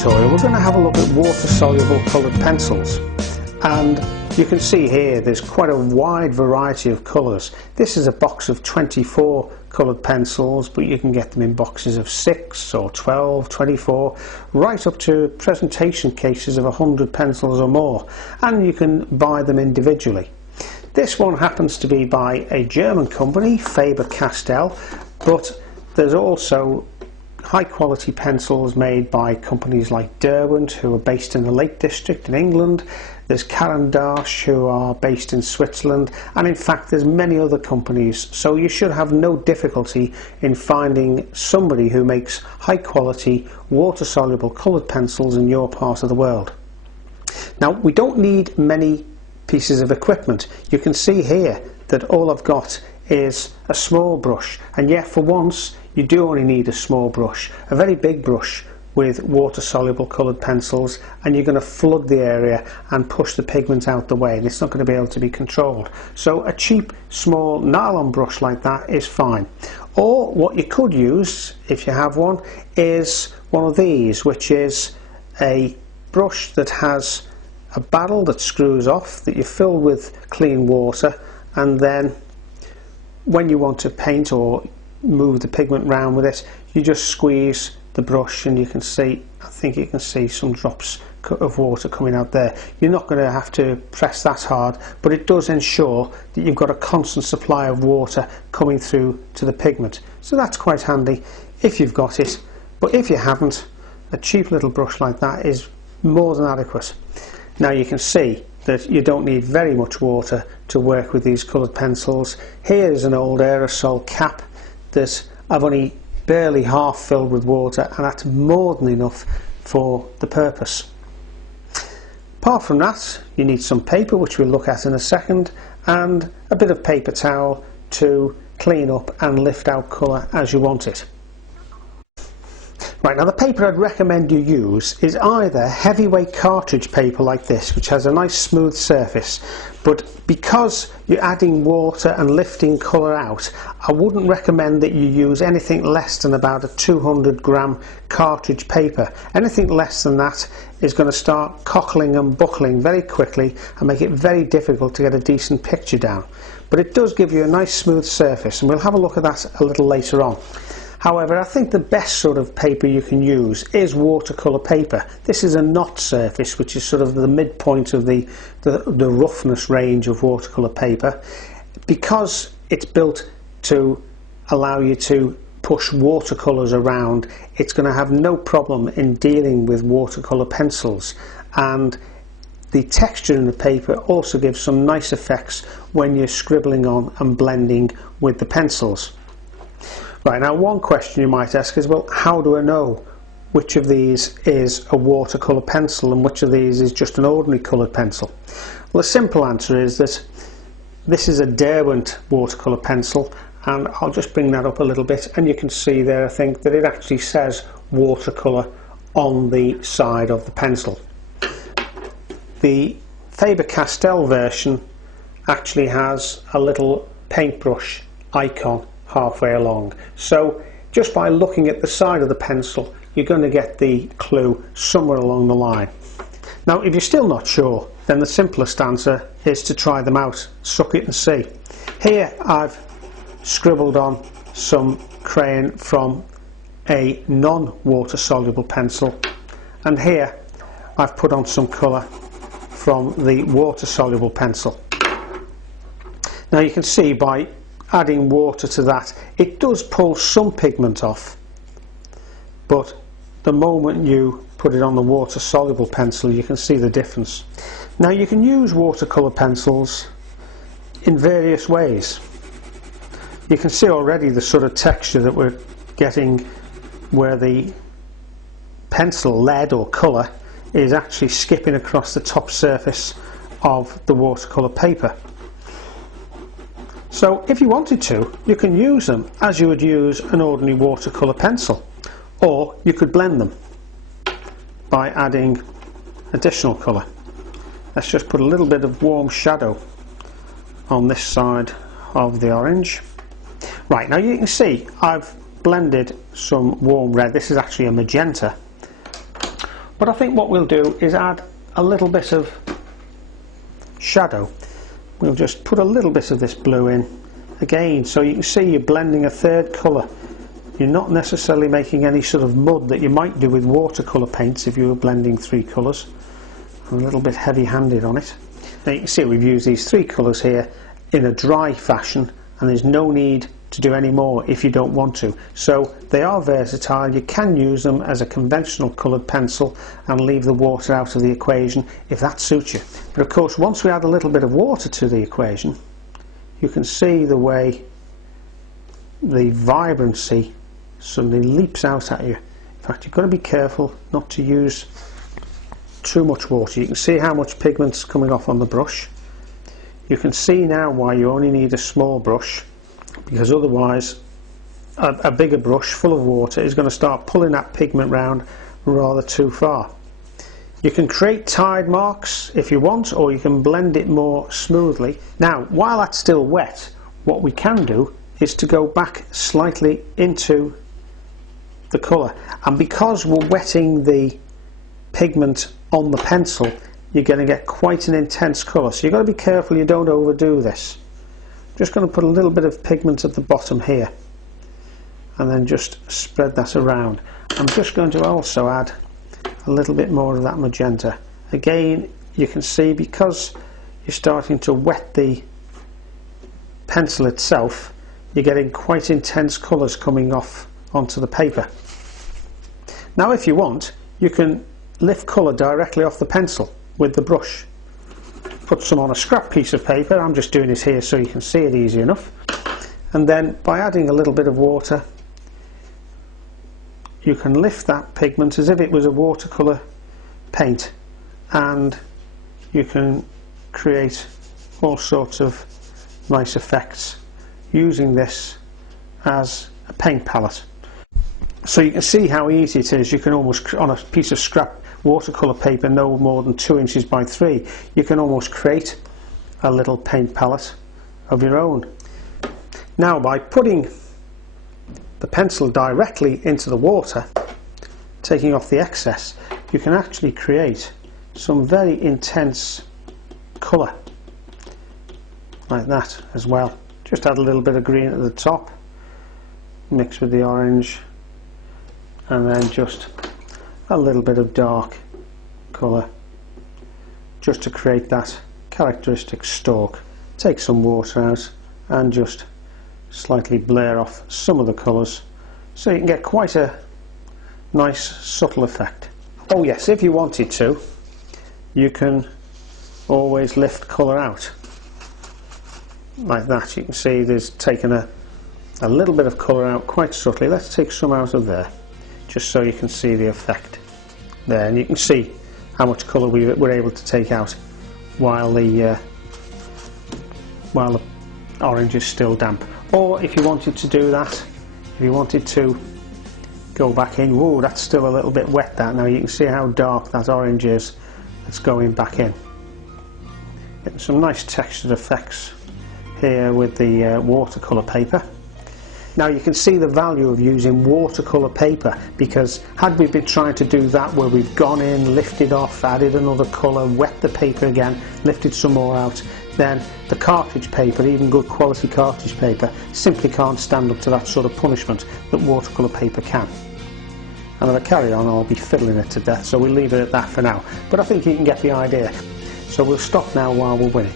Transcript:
tutorial we're going to have a look at water-soluble coloured pencils, and you can see here there's quite a wide variety of colours. This is a box of 24 coloured pencils, but you can get them in boxes of 6 or 12, 24, right up to presentation cases of 100 pencils or more, and you can buy them individually. This one happens to be by a German company, Faber-Castell, but there's also high quality pencils made by companies like Derwent, who are based in the Lake District in England. There's Carandash, who are based in Switzerland, and in fact there's many other companies, so you should have no difficulty in finding somebody who makes high quality water soluble coloured pencils in your part of the world. Now, we don't need many pieces of equipment. You can see here that all I've got is a small brush, and yet for once you do only need a small brush. A very big brush with water soluble coloured pencils, and you're going to flood the area and push the pigment out the way, and it's not going to be able to be controlled. So a cheap small nylon brush like that is fine. Or what you could use, if you have one, is one of these, which is a brush that has a barrel that screws off, that you fill with clean water, and then when you want to paint or move the pigment round with it, you just squeeze the brush and you can see, I think you can see some drops of water coming out there. You're not going to have to press that hard, but it does ensure that you've got a constant supply of water coming through to the pigment. So that's quite handy if you've got it, but if you haven't, a cheap little brush like that is more than adequate. Now you can see that you don't need very much water to work with these coloured pencils. Here is an old aerosol cap that I've only barely half filled with water, and that's more than enough for the purpose. Apart from that, you need some paper, which we'll look at in a second, and a bit of paper towel to clean up and lift out colour as you want it. Right, now the paper I'd recommend you use is either heavyweight cartridge paper like this, which has a nice smooth surface, but because you're adding water and lifting colour out, I wouldn't recommend that you use anything less than about a 200 gram cartridge paper. Anything less than that is going to start cockling and buckling very quickly and make it very difficult to get a decent picture down. But it does give you a nice smooth surface, and we'll have a look at that a little later on. However, I think the best sort of paper you can use is watercolour paper. This is a knot surface, which is sort of the midpoint of the roughness range of watercolour paper. Because it's built to allow you to push watercolours around, it's going to have no problem in dealing with watercolour pencils, and the texture in the paper also gives some nice effects when you're scribbling on and blending with the pencils. Right, now one question you might ask is, well, how do I know which of these is a watercolour pencil and which of these is just an ordinary coloured pencil? Well, the simple answer is that this is a Derwent watercolour pencil, and I'll just bring that up a little bit, and you can see there, I think, that it actually says watercolour on the side of the pencil. The Faber-Castell version actually has a little paintbrush icon halfway along, so just by looking at the side of the pencil you're going to get the clue somewhere along the line. Now, if you're still not sure, then the simplest answer is to try them out, suck it and see. Here I've scribbled on some crayon from a non-water soluble pencil, and here I've put on some colour from the water soluble pencil. Now you can see by adding water to that, it does pull some pigment off, but the moment you put it on the water soluble pencil you can see the difference. Now you can use watercolour pencils in various ways. You can see already the sort of texture that we're getting where the pencil lead or colour is actually skipping across the top surface of the watercolour paper. So if you wanted to, you can use them as you would use an ordinary watercolour pencil, or you could blend them by adding additional colour. Let's just put a little bit of warm shadow on this side of the orange. Right, now you can see I've blended some warm red. This is actually a magenta. But I think what we'll do is add a little bit of shadow. We'll just put a little bit of this blue in again, so you can see you're blending a third colour. You're not necessarily making any sort of mud that you might do with watercolour paints if you were blending three colours. I'm a little bit heavy-handed on it. Now you can see we've used these three colours here in a dry fashion, and there's no need to do any more if you don't want to. So they are versatile. You can use them as a conventional coloured pencil and leave the water out of the equation if that suits you. But of course, once we add a little bit of water to the equation, you can see the way the vibrancy suddenly leaps out at you. In fact, you've got to be careful not to use too much water. You can see how much pigment's coming off on the brush. You can see now why you only need a small brush, because otherwise a bigger brush full of water is going to start pulling that pigment round rather too far. You can create tide marks if you want, or you can blend it more smoothly. Now, while that's still wet, what we can do is to go back slightly into the colour, and because we're wetting the pigment on the pencil, you're going to get quite an intense colour, so you've got to be careful you don't overdo this. Just going to put a little bit of pigment at the bottom here and then just spread that around. I'm just going to also add a little bit more of that magenta. Again, you can see because you're starting to wet the pencil itself, you're getting quite intense colours coming off onto the paper. Now if you want, you can lift colour directly off the pencil with the brush. Put some on a scrap piece of paper. I'm just doing this here so you can see it easy enough. And then by adding a little bit of water, you can lift that pigment as if it was a watercolour paint, and you can create all sorts of nice effects using this as a paint palette. So you can see how easy it is. You can almost, on a piece of scrap watercolour paper no more than 2 inches by 3, you can almost create a little paint palette of your own. Now by putting the pencil directly into the water, taking off the excess, you can actually create some very intense colour like that as well. Just add a little bit of green at the top, mix with the orange, and then just a little bit of dark colour just to create that characteristic stalk. Take some water out and just slightly blur off some of the colours so you can get quite a nice subtle effect. Oh yes, if you wanted to, you can always lift colour out like that. You can see there's taken a little bit of colour out quite subtly. Let's take some out of there just so you can see the effect there, and you can see how much colour we were able to take out while the orange is still damp. Or if you wanted to do that, if you wanted to go back in, whoa, that's still a little bit wet, that. Now you can see how dark that orange is that's going back in. Getting some nice textured effects here with the watercolour paper. Now you can see the value of using watercolour paper, because had we been trying to do that where we've gone in, lifted off, added another colour, wet the paper again, lifted some more out, then the cartridge paper, even good quality cartridge paper, simply can't stand up to that sort of punishment that watercolour paper can. And if I carry on, I'll be fiddling it to death, so we'll leave it at that for now. But I think you can get the idea. So we'll stop now while we're winning.